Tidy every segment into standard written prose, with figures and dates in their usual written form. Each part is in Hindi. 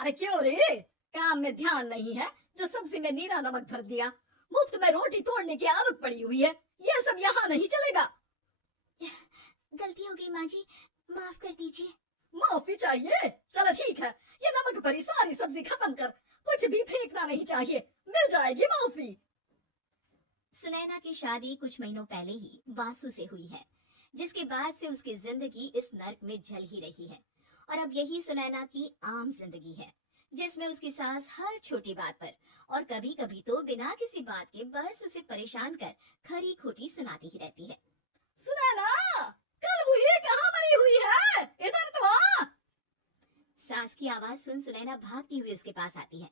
अरे क्यों रे? काम में ध्यान नहीं है? जो सब्जी में नीरा नमक भर दिया, मुफ्त में रोटी तोड़ने की आदत पड़ी हुई है, ये सब यहाँ नहीं चलेगा। गलती हो गई माँ जी, माफ कर दीजिए। माफी चाहिए? चलो ठीक है, ये नमक भरी सारी सब्जी खत्म कर, कुछ भी फेंकना नहीं चाहिए, मिल जाएगी माफी। सुनैना की शादी कुछ महीनों पहले ही वासु से हुई है, जिसके बाद से उसकी जिंदगी इस नर्क में जल ही रही है। और अब यही सुनैना की आम जिंदगी है, जिसमें उसकी सास हर छोटी बात पर और कभी कभी तो बिना किसी बात के बस उसे परेशान कर खरी खोटी सुनाती ही रहती है। सुनैना, कल मुही कहाँ मरी हुई है? इधर तो आ। सास की आवाज सुन सुनैना भागती हुई उसके पास आती है।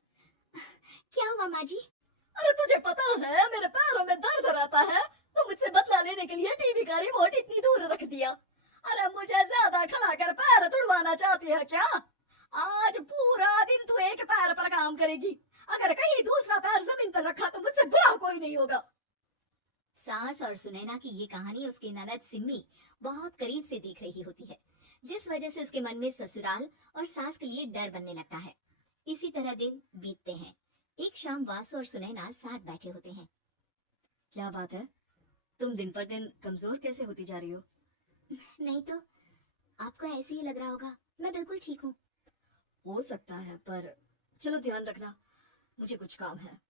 क्या हुआ माँ जी? अरे तुझे पता है मेरे पैरों में दर्द रहता है, तो मुझसे बदला लेने के लिए टीवी का रिमोट इतनी दूर रख दिया। अरे मुझे ज्यादा खड़ा कर पैर तुड़वाना चाहती है क्या? आज पूरा दिन तू एक पैर पर काम करेगी, अगर कहीं दूसरा पैर जमीन पर रखा तो मुझसे बुरा कोई नहीं होगा। सास और सुनैना की ये कहानी उसकी ननद सिम्मी बहुत करीब से देख रही होती है, जिस वजह से उसके मन में ससुराल और सास के लिए डर बनने लगता है। इसी तरह दिन बीतते हैं। एक शाम वासु और सुनैना साथ बैठे होते हैं। क्या बात है, तुम दिन पर दिन कमजोर कैसे होती जा रही हो? नहीं तो, आपको ऐसे ही लग रहा होगा, मैं बिल्कुल ठीक हूँ। हो सकता है, पर चलो ध्यान रखना, मुझे कुछ काम है।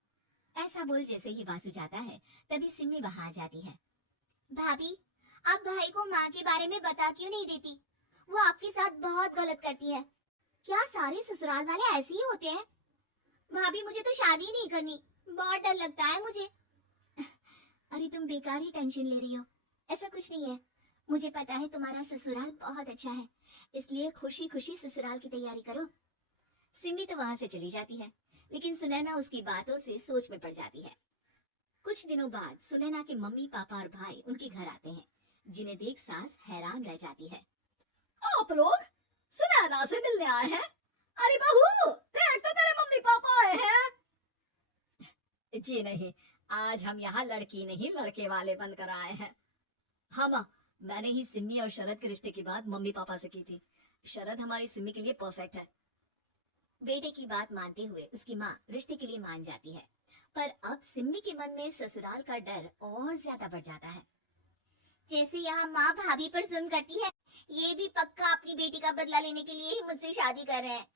ऐसा बोल जैसे ही वासु जाता है, तभी सिम्मी वहां आ जाती है। भाभी, आप भाई को माँ के बारे में बता क्यों नहीं देती? वो आपके साथ बहुत गलत करती है। क्या सारे ससुराल वाले ऐसे ही होते हैं? भाभी, मुझे तो शादी नहीं करनी, बहुत डर लगता है मुझे। अरे तुम बेकार ही टेंशन ले रही हो, ऐसा कुछ नहीं है। मुझे पता है तुम्हारा ससुराल बहुत अच्छा है, इसलिए खुशी खुशी ससुराल की तैयारी करो। सिम्मी तो वहां से चली जाती है, लेकिन सुनैना उसकी बातों से सोच में पड़ जाती है। कुछ दिनों बाद सुनैना के मम्मी पापा और भाई उनके घर आते हैं, जिन्हें देख सास हैरान रह जाती है। आप लोग सुनैना से मिलने आए हैं? अरे बहू, देख तो तेरे मम्मी पापा आए हैं। जी नहीं, आज हम यहाँ लड़की नहीं लड़के वाले बनकर आए हैं। हाँ माँ, मैंने ही सिम्मी और शरद के रिश्ते की बात मम्मी पापा से की थी। शरद हमारी सिम्मी के लिए परफेक्ट है। बेटे की बात मानते हुए उसकी माँ रिश्ते के लिए मान जाती है, पर अब सिम्मी के मन में ससुराल का डर और ज्यादा बढ़ जाता है। जैसे यहाँ माँ भाभी पर जुल्म करती है, ये भी पक्का अपनी बेटी का बदला लेने के लिए ही मुझसे शादी कर रहे हैं।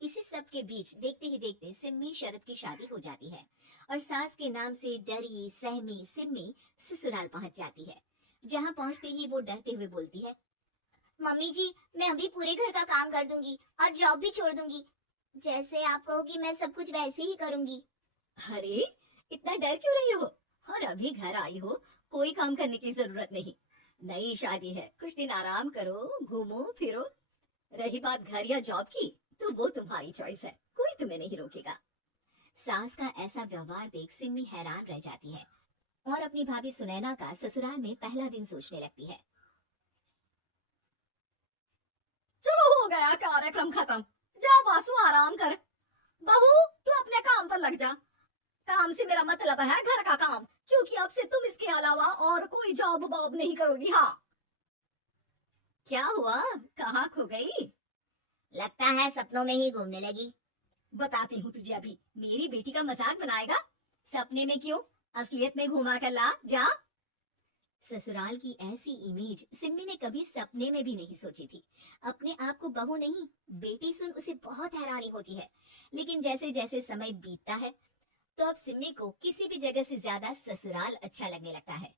इसी सब के बीच देखते ही देखते सिम्मी शरद की शादी हो जाती है और सास के नाम से डरी सहमी सिम्मी ससुराल पहुंच जाती है, जहाँ पहुंचते ही वो डरते हुए बोलती है, मम्मी जी, मैं अभी पूरे घर का काम कर दूंगी और जॉब भी छोड़ दूंगी। जैसे आप कहोगी मैं सब कुछ वैसे ही करूंगी। अरे इतना डर क्यों रही हो? और अभी घर आई हो, कोई काम करने की जरूरत नहीं। नई शादी है, कुछ दिन आराम करो, घूमो फिरो। रही बात घर या जॉब की, तो वो तुम्हारी चॉइस है, कोई तुम्हें नहीं रोकेगा। सास का ऐसा व्यवहार देख सिम्मी हैरान रह जाती है और अपनी भाभी सुनैना का ससुराल में पहला दिन सोचने लगती है। चलो हो गया कार्यक्रम खत्म, जा वासु आराम कर। बहू, तू अपने काम पर लग जा। काम से मेरा मतलब है घर का काम, क्योंकि अब से तुम इसके अलावा और कोई जॉब वॉब नहीं करोगी। हाँ। क्या हुआ, कहाँ खो गई? लगता है सपनों में ही घूमने लगी। बताती हूँ तुझे अभी। मेरी बेटी का मजाक बनाएगा? सपने में क्यों, असलियत में घुमा कर ला, जा। ससुराल की ऐसी इमेज सिम्मी ने कभी सपने में भी नहीं सोची थी। अपने आप को बहू नहीं बेटी सुन उसे बहुत हैरानी होती है, लेकिन जैसे जैसे समय बीतता है तो अब सिम्मी को किसी भी जगह से ज्यादा ससुराल अच्छा लगने लगता है।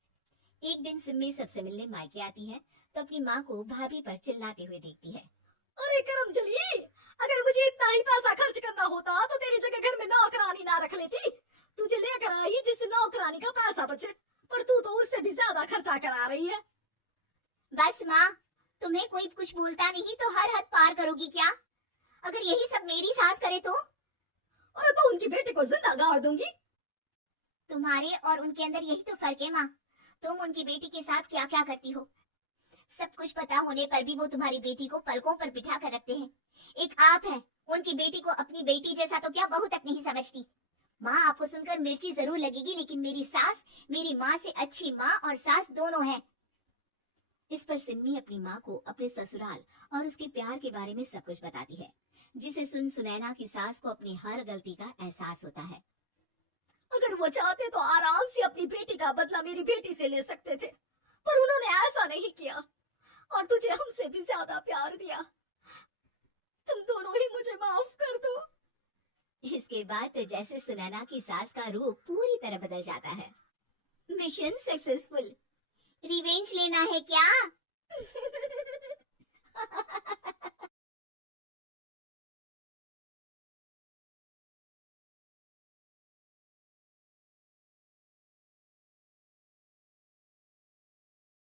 एक दिन सिम्मी सबसे मिलने मायके आती है तो अपनी माँ को भाभी पर चिल्लाते हुए देखती है। अरे करमजली, अगर मुझे इतना ही पैसा खर्च करना होता तो तेरी जगह घर में नौकरानी ना रख लेती। तुझे लेकर आई जिससे नौकरानी का पैसा बचे, पर तू तो उससे भी ज्यादा खर्चा करा रही है। बस माँ, तुम्हें कोई कुछ बोलता नहीं तो हर हद पार करोगी क्या? अगर यही सब मेरी सास करे तो? और तो उनकी बेटी को जिंदा गाड़ दूंगी। तुम्हारे और उनके अंदर यही तो फर्क है माँ। तुम उनकी बेटी के साथ क्या क्या करती हो, सब कुछ पता होने पर भी वो तुम्हारी बेटी को पलकों पर बिठा कर रखते हैं। एक आप है, उनकी बेटी को अपनी बेटी जैसा तो क्या बहू तक नहीं समझती। माँ, आपको सुनकर मिर्ची जरूर लगेगी, लेकिन मेरी सास मेरी माँ से अच्छी माँ और सास दोनों है। इस पर सिम्मी अपनी माँ को अपने ससुराल और उसके प्यार के बारे में सब कुछ बताती है, जिसे सुन सुनैना की सास को अपनी हर गलती का एहसास होता है। अगर वो चाहते तो आराम से अपनी बेटी का बदला मेरी बेटी से ले सकते थे, पर उन्होंने ऐसा नहीं किया और तुझे हमसे भी ज्यादा प्यार दिया। तुम दोनों ही मुझे माफ कर दो। इसके बाद तो जैसे सुनैना की सास का रूप पूरी तरह बदल जाता है। Mission successful. रिवेंज लेना है क्या?